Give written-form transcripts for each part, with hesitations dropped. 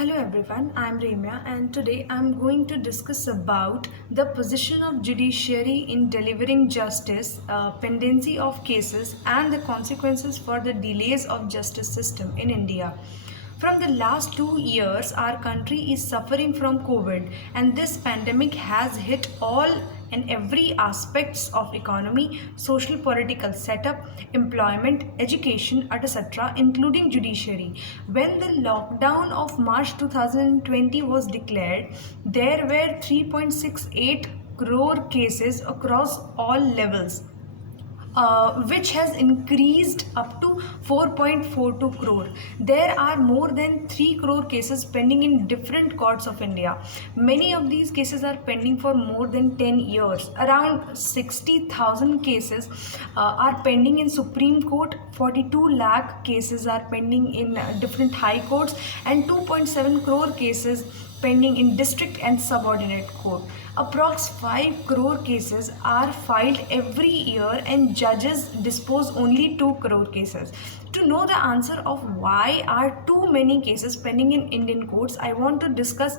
Hello everyone, I am REMIYA and today I am going to discuss about the position of judiciary in delivering justice, pendency of cases and the consequences for the delays of justice system in India. From the last 2 years, our country is suffering from COVID and this pandemic has hit all and every aspects of economy, social political setup, employment, education, etc., including judiciary. When the lockdown of March 2020 was declared, there were 3.68 crore cases across all levels. Which has increased up to 4.42 crore. There are more than 3 crore cases pending in different courts of India. Many of these cases are pending for more than 10 years. Around 60,000 cases are pending in Supreme Court, 42 lakh cases are pending in different high courts, and 2.7 crore cases pending in district and subordinate court. Approx 5 crore cases are filed every year and judges dispose only 2 crore cases. To know the answer of why are too many cases pending in Indian courts, I want to discuss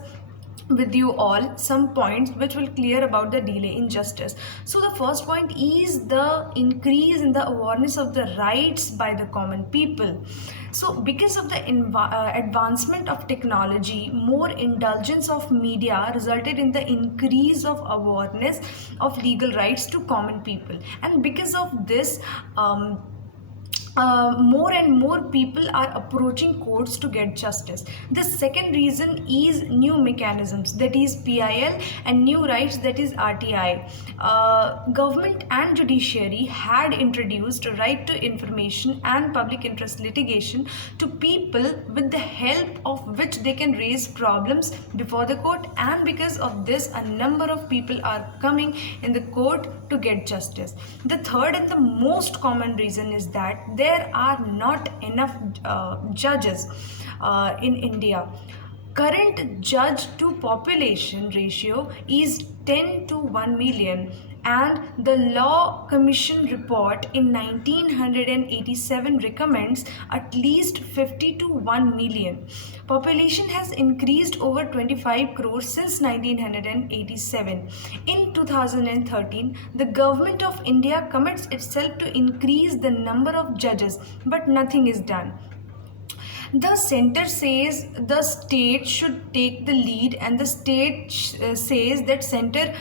with you all some points which will clear about the delay in justice. So the first point is the increase in the awareness of the rights by the common people. So because of the advancement of technology, more indulgence of media resulted in the increase of awareness of legal rights to common people, and because of this more and more people are approaching courts to get justice. The second reason is new mechanisms, that is PIL, and new rights, that is RTI. Government and judiciary had introduced a right to information and public interest litigation to people, with the help of which they can raise problems before the court, and because of this a number of people are coming in the court to get justice. The third and the most common reason is that there are not enough judges in India. Current judge to population ratio is 10 to 1 million, and the Law Commission report in 1987 recommends at least 50 to 1 million. Population has increased over 25 crores since 1987. In 2013, the government of India commits itself to increase the number of judges, but nothing is done. The center says the state should take the lead, and the state says that center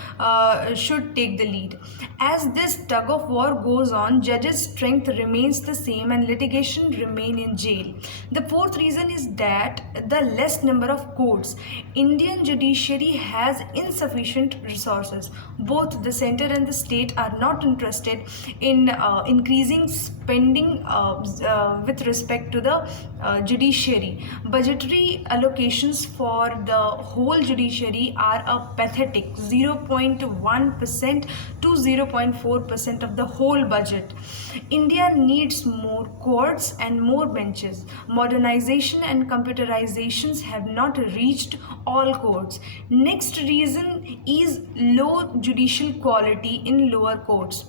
should take the lead. As this tug of war goes on, judges' strength remains the same and litigation remain in jail. The fourth reason is that the less number of courts. Indian judiciary has insufficient resources. Both the center and the state are not interested in increasing spending with respect to the judiciary. Budgetary allocations for the whole judiciary are a pathetic 0.1% to 0.4% of the whole budget. India needs more courts and more benches. Modernization and computerizations have not reached all courts. Next reason is low judicial quality in lower courts.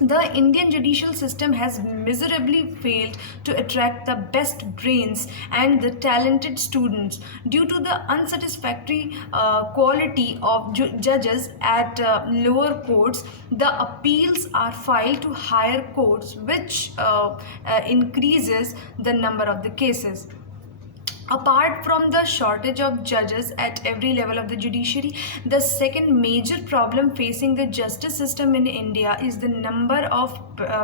The Indian judicial system has miserably failed to attract the best brains and the talented students. Due to the unsatisfactory quality of judges at lower courts, the appeals are filed to higher courts, which increases the number of the cases. Apart from the shortage of judges at every level of the judiciary, the second major problem facing the justice system in India is the number of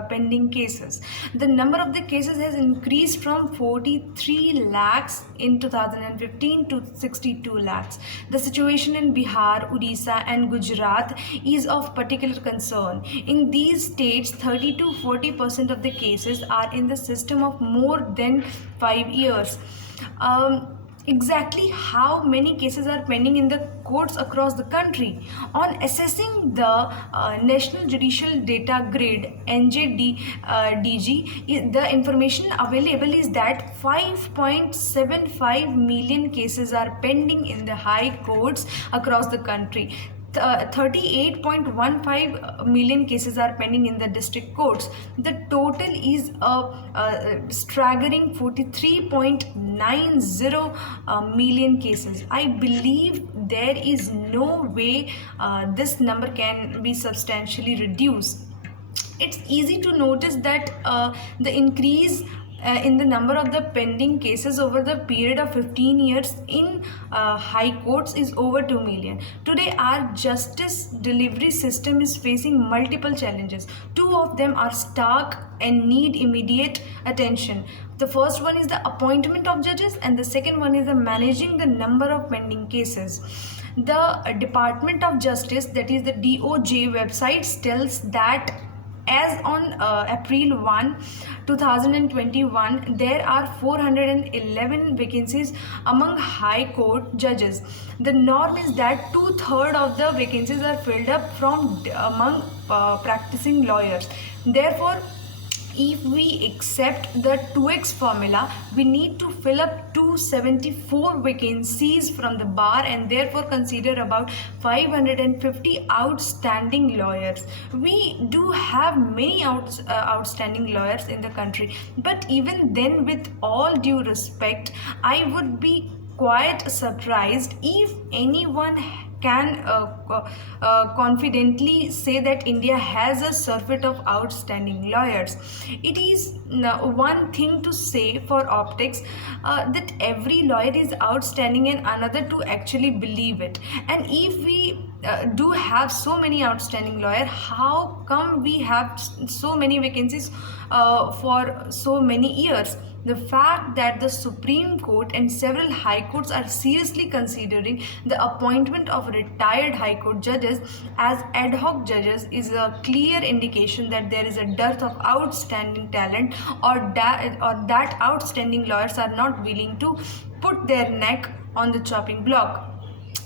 pending cases. The number of the cases has increased from 43 lakhs in 2015 to 62 lakhs. The situation in Bihar, Odisha and Gujarat is of particular concern. In these states, 30 to 40% of the cases are in the system of more than 5 years. Exactly how many cases are pending in the courts across the country? On assessing the National Judicial Data Grid NJDG, the information available is that 5.75 million cases are pending in the high courts across the country. 38.15 million cases are pending in the district courts. The total is a staggering 43.90 million cases. I believe there is no way this number can be substantially reduced. It's easy to notice that the increase in the number of the pending cases over the period of 15 years in high courts is over 2 million. Today, our justice delivery system is facing multiple challenges. Two of them are stark and need immediate attention. The first one is the appointment of judges, and the second one is the managing the number of pending cases. The Department of Justice, that is the DOJ website, tells that as on April 1, 2021, there are 411 vacancies among High Court judges. The norm is that 2/3 of the vacancies are filled up from among practicing lawyers. Therefore, if we accept the 2x formula, we need to fill up 274 vacancies from the bar and therefore consider about 550 outstanding lawyers. We do have many outstanding lawyers in the country, but even then, with all due respect, I would be quite surprised if anyone can confidently say that India has a surfeit of outstanding lawyers. It is one thing to say for optics that every lawyer is outstanding and another to actually believe it. And if we do have so many outstanding lawyers, how come we have so many vacancies for so many years? The fact that the Supreme Court and several high courts are seriously considering the appointment of retired high court judges as ad hoc judges is a clear indication that there is a dearth of outstanding talent, or that outstanding lawyers are not willing to put their neck on the chopping block.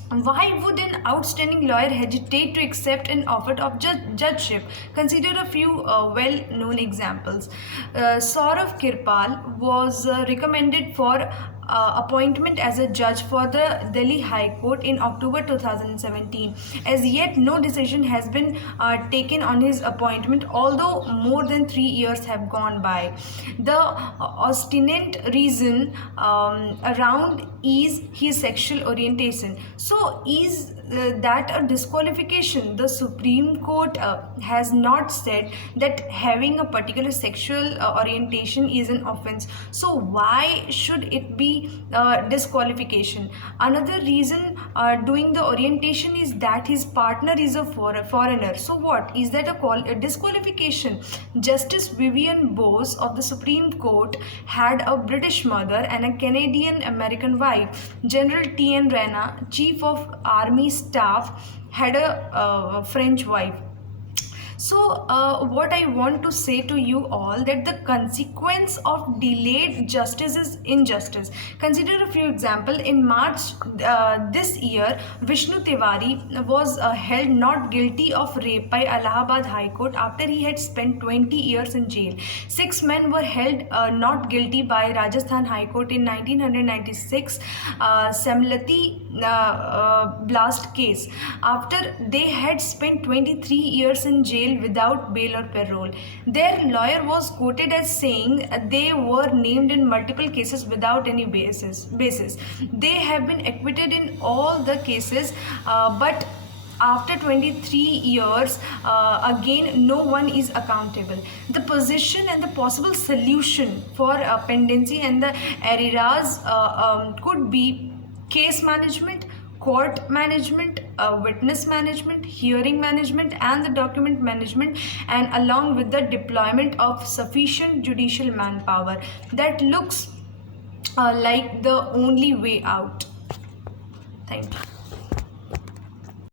Why would an outstanding lawyer hesitate to accept an offer of judgeship? Consider a few well-known examples. Saurav Kirpal was recommended for appointment as a judge for the Delhi High Court in October 2017. As yet, no decision has been taken on his appointment, although more than 3 years have gone by. The obstinate reason around is his sexual orientation. So, is that a disqualification? The Supreme Court has not said that having a particular sexual orientation is an offense. So why should it be disqualification? Another reason doing the orientation is that his partner is a foreigner. So what is that a disqualification? Justice Vivian Bose of the Supreme Court had a British mother and a Canadian American wife. General T.N. Rana, Chief of Army Staff, had a French wife. So what I want to say to you all, that the consequence of delayed justice is injustice. Consider a few examples. In March this year, Vishnu Tiwari was held not guilty of rape by Allahabad High Court after he had spent 20 years in jail. 6 men were held not guilty by Rajasthan High Court in 1996 Samlati blast case after they had spent 23 years in jail without bail or parole. Their lawyer was quoted as saying they were named in multiple cases without any basis. They have been acquitted in all the cases, but after 23 years, again, no one is accountable. The position and the possible solution for pendency and the arrears could be case management, court management, witness management, hearing management, and the document management, and along with the deployment of sufficient judicial manpower. That looks like the only way out. Thank you.